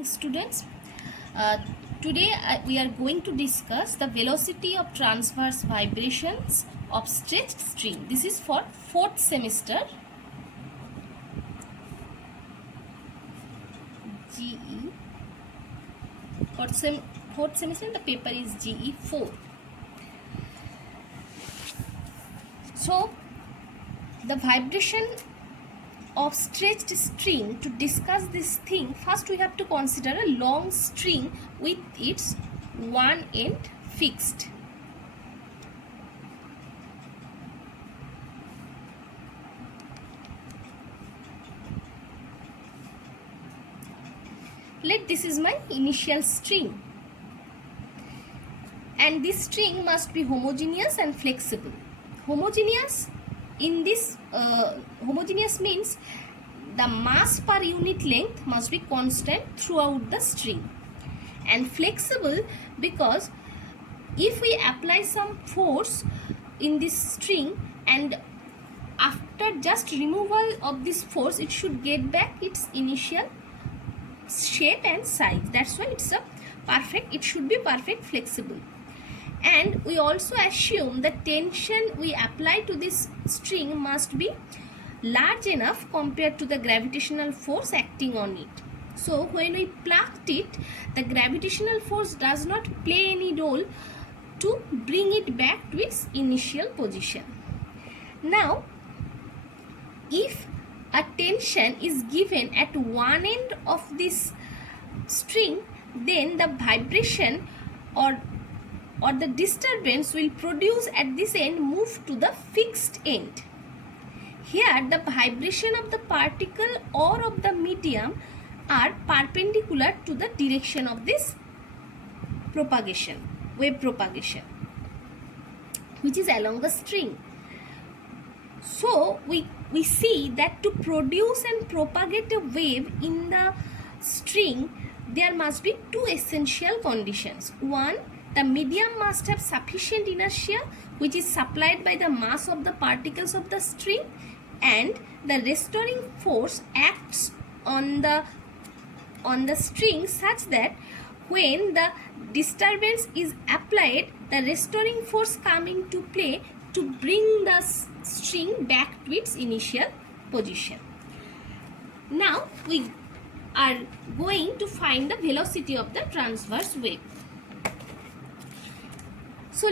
morning, students. Today we are going to discuss the velocity of transverse vibrations of stretched string. This is for 4th semester GE. Fourth semester, the paper is GE 4. So the vibration of stretched string, to discuss this thing, first we have to consider a long string with its one end fixed. This is my initial string, and this string must be homogeneous and flexible. Homogeneous in this homogeneous means the mass per unit length must be constant throughout the string, and flexible because if we apply some force in this string and after just removal of this force, it should get back its initial shape and size. That's why it's a perfect, it should be perfect flexible. And we also assume the tension we apply to this string must be large enough compared to the gravitational force acting on it. So when we plucked it, the gravitational force does not play any role to bring it back to its initial position. Now, if a tension is given at one end of this string, then the vibration or the disturbance will produce at this end move to the fixed end. Here the vibration of the particle or of the medium are perpendicular to the direction of this propagation, wave propagation, which is along the string. So we see that to produce and propagate a wave in the string, there must be two essential conditions. One, the medium must have sufficient inertia, which is supplied by the mass of the particles of the string, and the restoring force acts on the string such that when the disturbance is applied, the restoring force come into play to bring the string back to its initial position. Now we are going to find the velocity of the transverse wave. So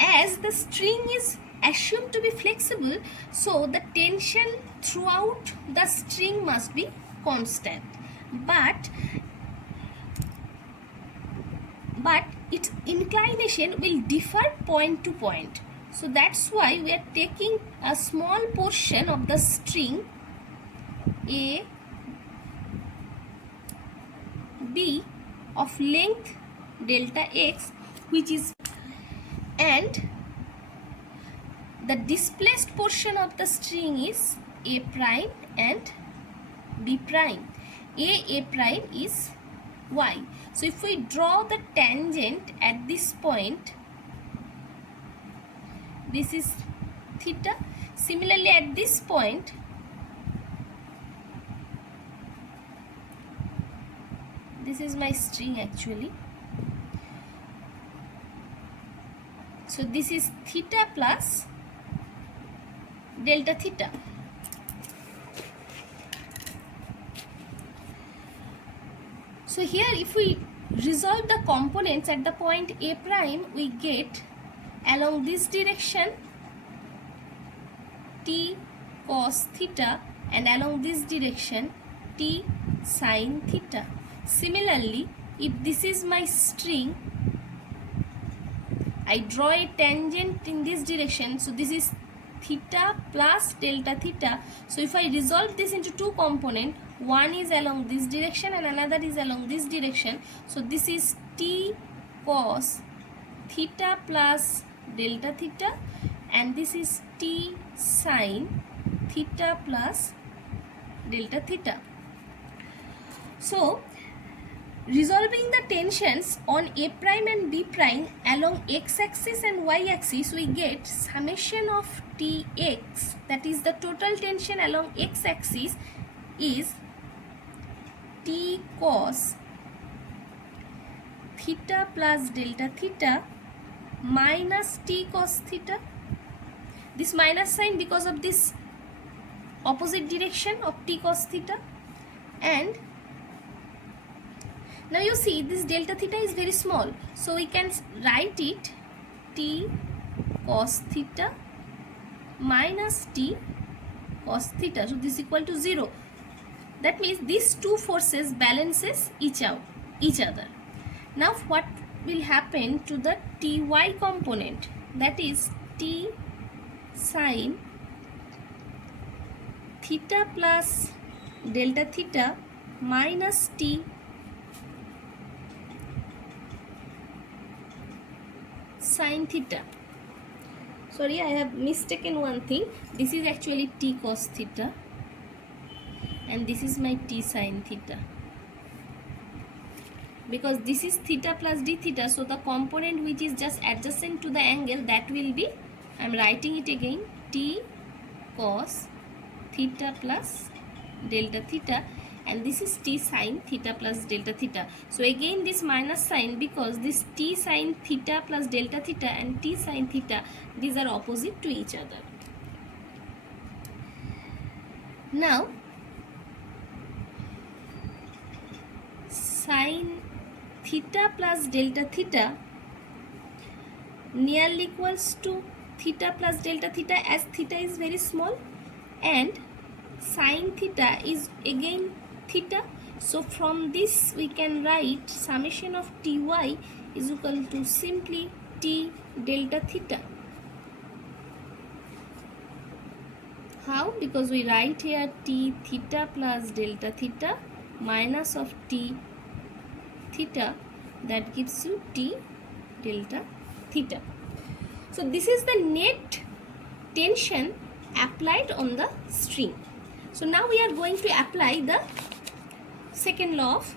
as the string is assumed to be flexible, so the tension throughout the string must be constant, but its inclination will differ point to point. So that's why we are taking a small portion of the string A B of length delta x, which is, and the displaced portion of the string is A prime and B prime. A prime is y. So if we draw the tangent at this point, this is theta. Similarly at this point, this is my string actually. So this is theta plus delta theta. So here if we resolve the components at the point A prime, we get along this direction t cos theta, and along this direction t sin theta. Similarly, if this is my string, I draw a tangent in this direction, so this is theta plus delta theta. So if I resolve this into two components, one is along this direction and another is along this direction, so this is t cos theta plus delta theta, and this is t sin theta plus delta theta. So resolving the tensions on A prime and B prime along x-axis and y-axis, we get summation of Tx, that is the total tension along x-axis, is t cos theta plus delta theta minus t cos theta. This minus sign because of this opposite direction of t cos theta. And now you see this delta theta is very small, so we can write it t cos theta minus t cos theta. So this is equal to 0. That means these two forces balances each other. Now what will happen to the ty component, that is t sine theta plus delta theta minus t sine theta. Sorry, I have mistaken one thing. This is actually t cos theta and this is my t sine theta, because this is theta plus d theta, so the component which is just adjacent to the angle, that will be, I am writing it again, t cos theta plus delta theta, and this is t sine theta plus delta theta. So again this minus sign, because this t sine theta plus delta theta and t sine theta, these are opposite to each other. Now sine theta plus delta theta nearly equals to theta plus delta theta, as theta is very small, and sine theta is again theta. So from this we can write summation of ty is equal to simply t delta theta. How? Because we write here t theta plus delta theta minus of t theta, that gives you t delta theta. So this is the net tension applied on the string. So now we are going to apply the second law of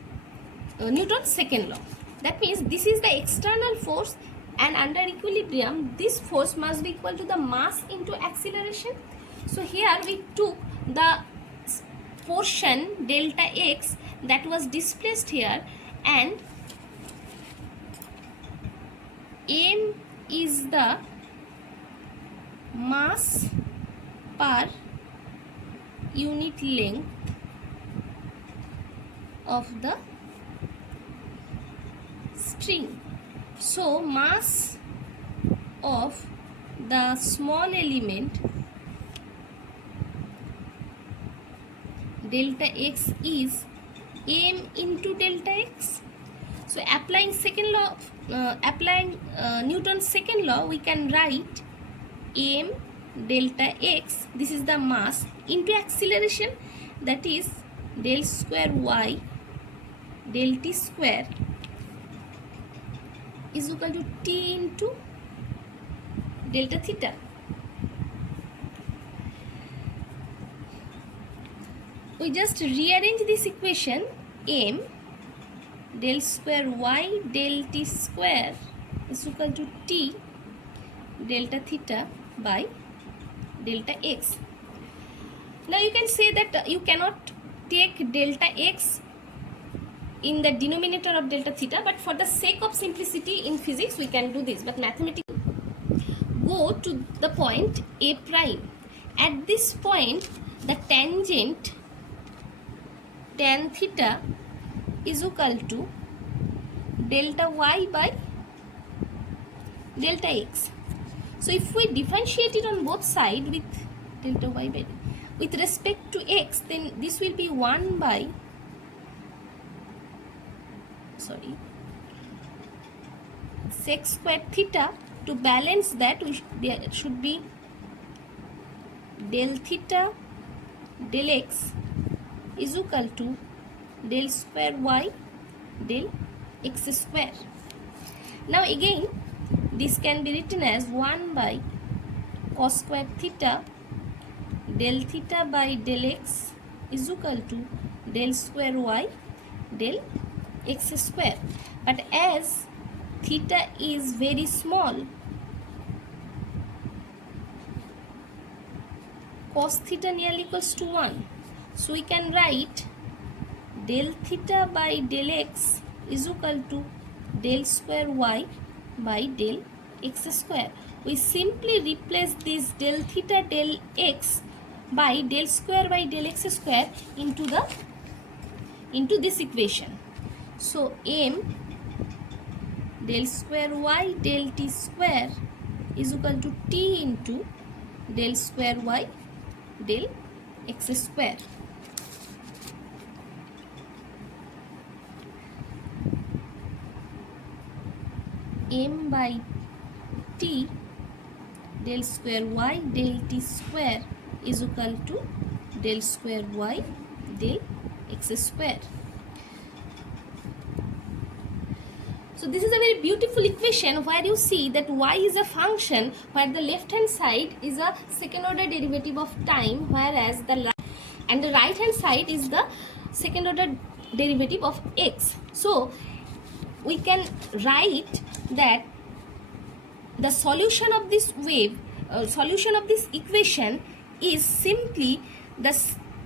Newton's second law. That means this is the external force, and under equilibrium this force must be equal to the mass into acceleration. So here we took the portion delta x that was displaced here, and m is the mass per unit length of the string. So mass of the small element delta x is m into delta x. So applying second law, Newton's second law, we can write m delta x, this is the mass, into acceleration, that is del square y del t square is equal to t into delta theta. We just rearrange this equation, m del square y del t square is equal to t delta theta by delta x. Now you can say that you cannot take delta x in the denominator of delta theta, but for the sake of simplicity in physics we can do this, but mathematically go to the point a prime. At this point the tangent tan theta is equal to delta y by delta x. So if we differentiate it on both sides with delta y by with respect to x, then this will be 1 by sec square theta. To balance that, there should be del theta del x is equal to del square y del x square. Now again this can be written as 1 by cos square theta del theta by del x is equal to del square y del x square. But as theta is very small, cos theta nearly equals to 1. So we can write del theta by del x is equal to del square y by del x square. We simply replace this del theta del x by del square by del x square into this equation. So m del square y del t square is equal to t into del square y del x square. M by t del square y del t square is equal to del square y del x square. So this is a very beautiful equation where you see that y is a function where the left hand side is a second order derivative of time, whereas the right hand side is the second order derivative of x. So we can write that the solution of this solution of this equation is simply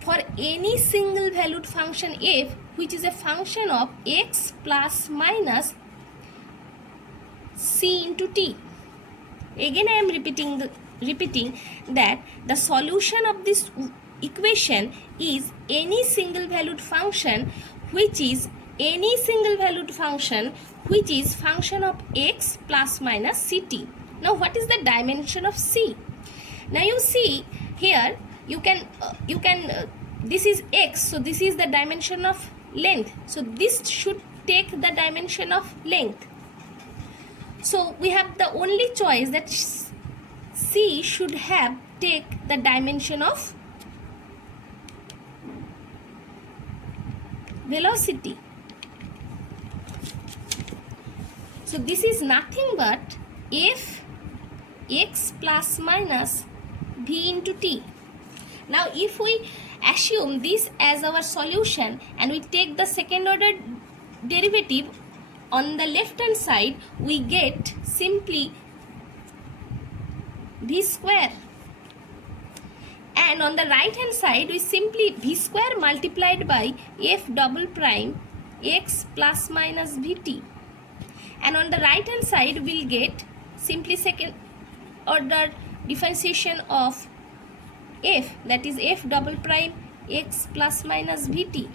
for any single valued function f, which is a function of x plus minus c into t. Again I am repeating that the solution of this equation is any single valued function which is function of x plus minus ct. Now what is the dimension of c? Now you see here you can this is x, so this is the dimension of length, so this should take the dimension of length. So we have the only choice that c should take the dimension of velocity. So this is nothing but f x plus minus v into t. Now if we assume this as our solution and we take the second order derivative on the left hand side, we get simply v square, and on the right hand side we simply v square multiplied by f double prime x plus minus vt, and on the right hand side we'll get simply second order differentiation of f, that is f double prime x plus minus vt.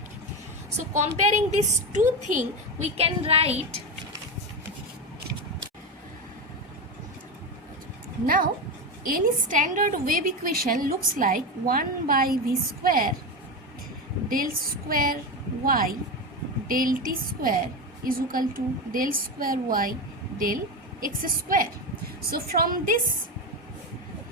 So comparing these two things, we can write now any standard wave equation looks like 1 by v square del square y del t square is equal to del square y del x square. So from this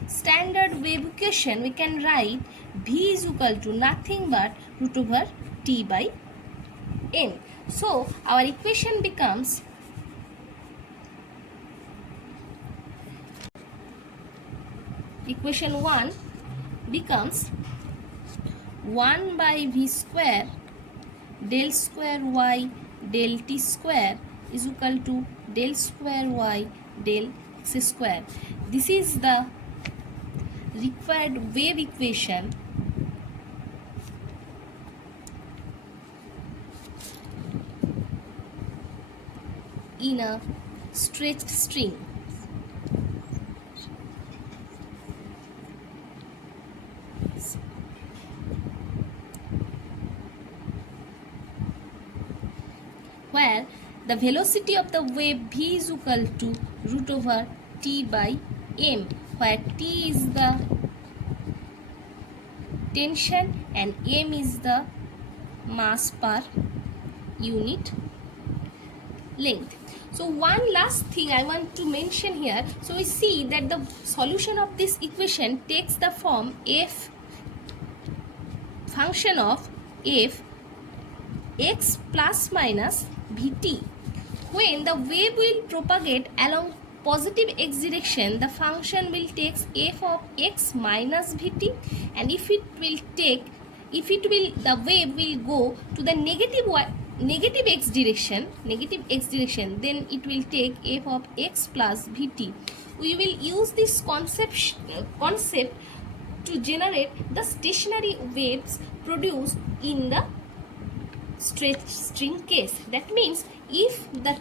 standard wave equation we can write v is equal to nothing but root over t by m. So our equation becomes equation 1 becomes 1 by v square del square y del t square is equal to del square y del x square. This is the required wave equation in a stretched string. Where the velocity of the wave v is equal to root over t by m, where t is the tension and m is the mass per unit length. So one last thing I want to mention here. So we see that the solution of this equation takes the form f function of f x plus minus vt. When the wave will propagate along positive x direction, the function will take f of x minus vt, and the wave will go to the negative x direction, then it will take f of x plus vt. We will use this concept to generate the stationary waves produced in the stretch string case. That means if the